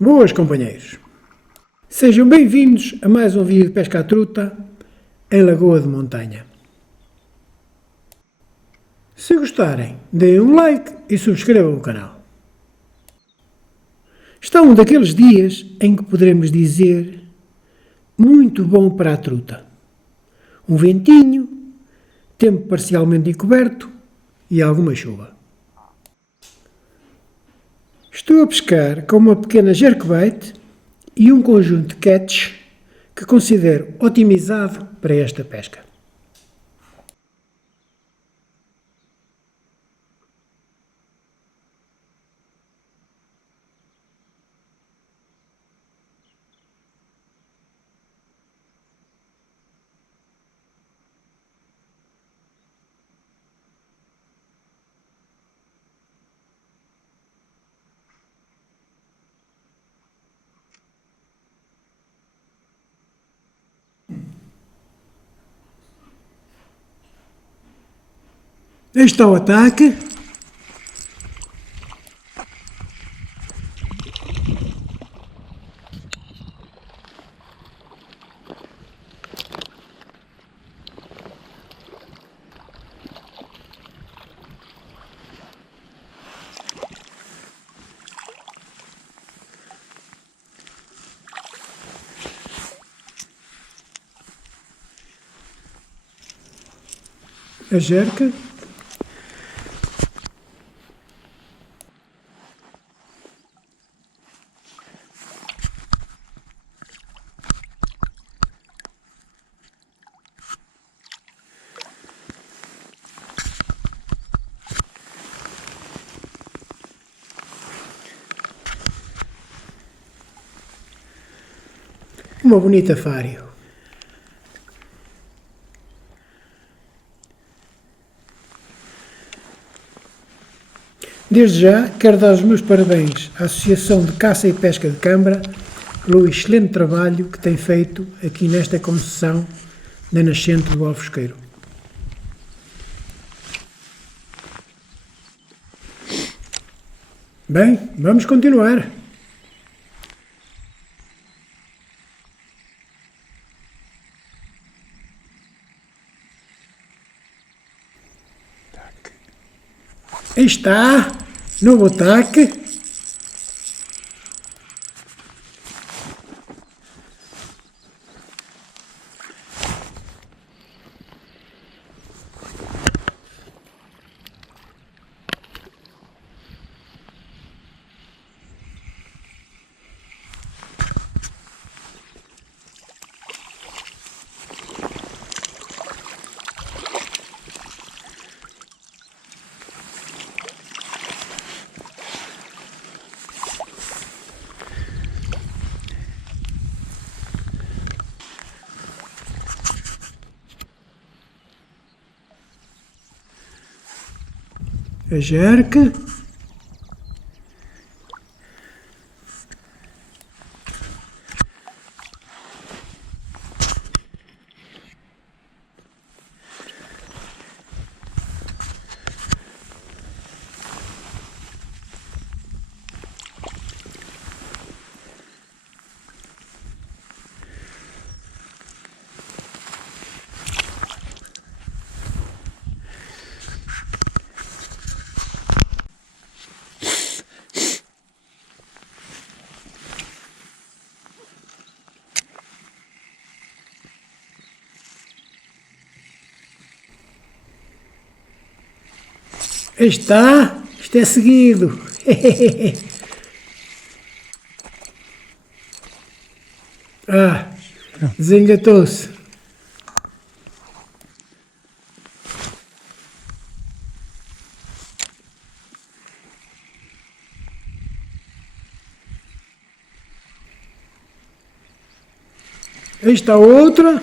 Boas, companheiros! Sejam bem-vindos a mais um vídeo de pesca à truta em Lagoa de Montanha. Se gostarem, deem um like e subscrevam o canal. Está um daqueles dias em que poderemos dizer muito bom para a truta. Um ventinho, tempo parcialmente encoberto e alguma chuva. Estou a pescar com uma pequena jerkbait e um conjunto de catch que considero otimizado para esta pesca. Aí está o ataque. A jerca. Uma bonita fário. Desde já quero dar os meus parabéns à Associação de Caça e Pesca de Câmara pelo excelente trabalho que tem feito aqui nesta concessão na nascente do Alfosqueiro. Bem, vamos continuar. Aí está, novo ataque. A jerca. Aí está, isto é seguido. Desengatou-se. Aí está outra.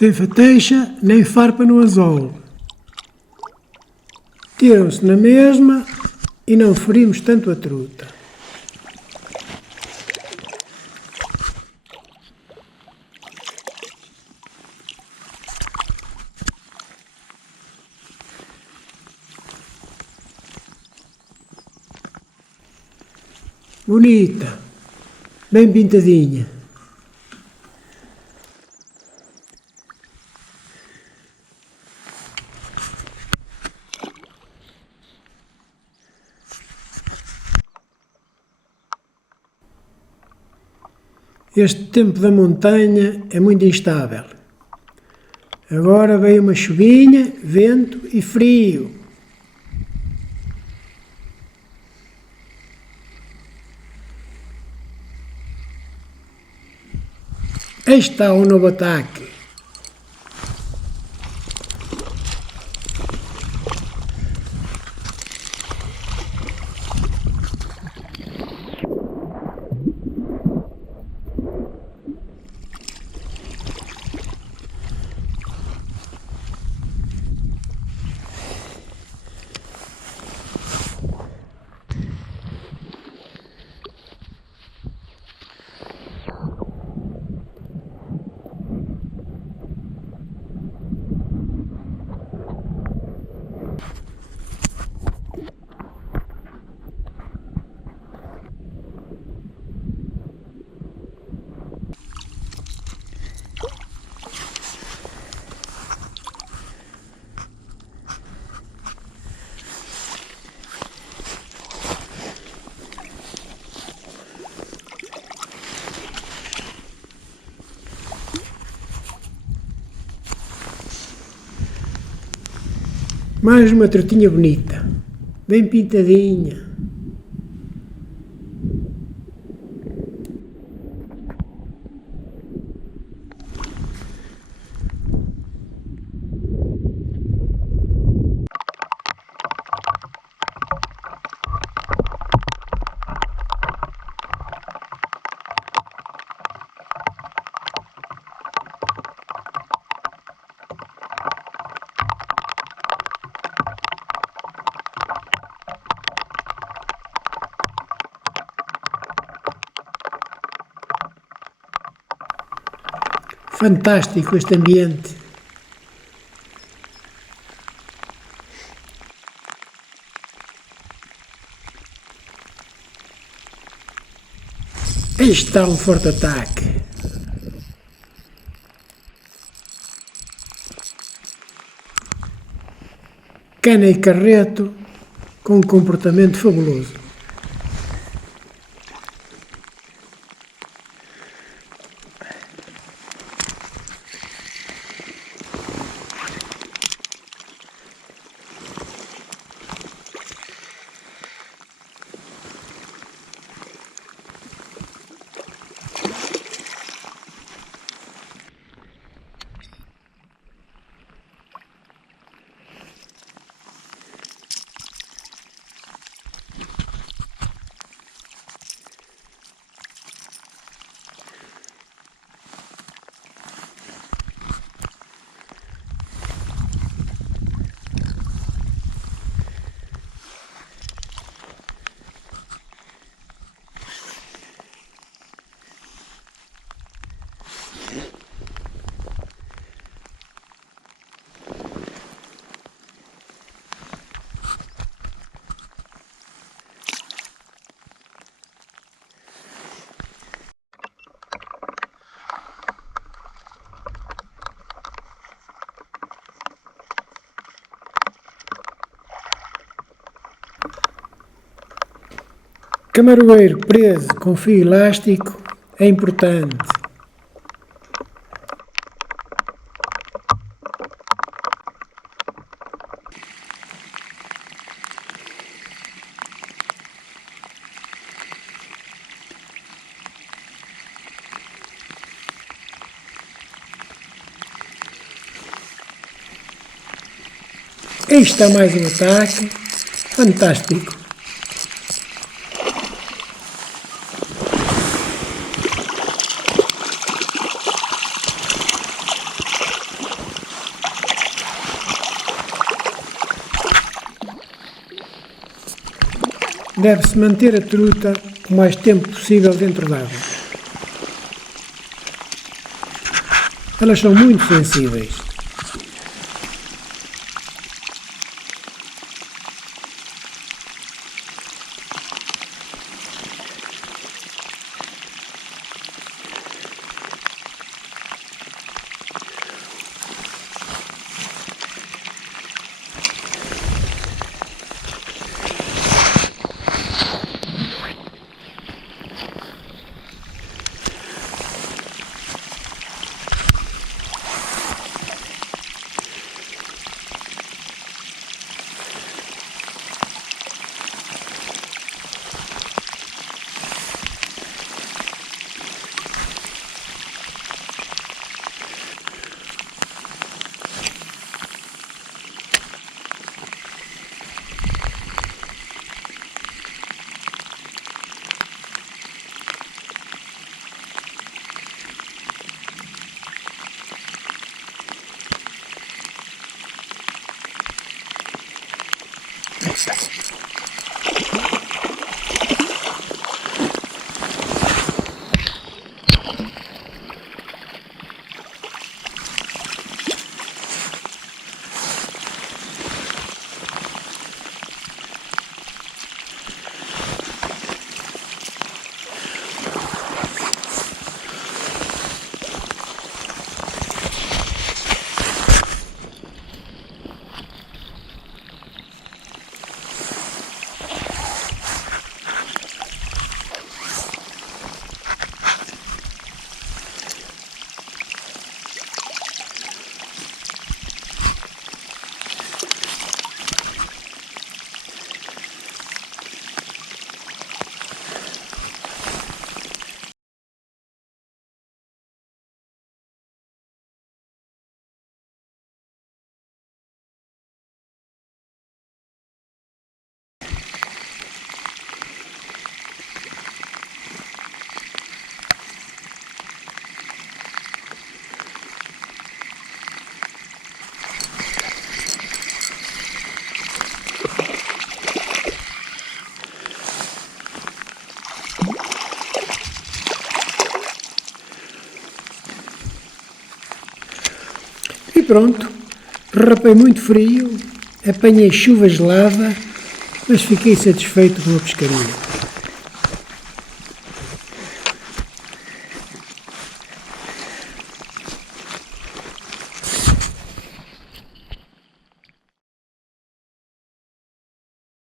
Sem fateixa nem farpa no anzol. Tiram-se na mesma e não ferimos tanto a truta. Bonita, bem pintadinha. Este tempo da montanha é muito instável. Agora veio uma chuvinha, vento e frio. Aí está um novo ataque. Mais uma trutinha bonita, bem pintadinha. Fantástico este ambiente. Aí está um forte ataque. Cana e carreto com um comportamento fabuloso. Camaroeiro preso com fio elástico é importante. Aí está mais um ataque. Fantástico. Deve-se manter a truta o mais tempo possível dentro d'água. Elas são muito sensíveis. E pronto, rapei muito frio, apanhei chuva gelada, mas fiquei satisfeito com a pescaria.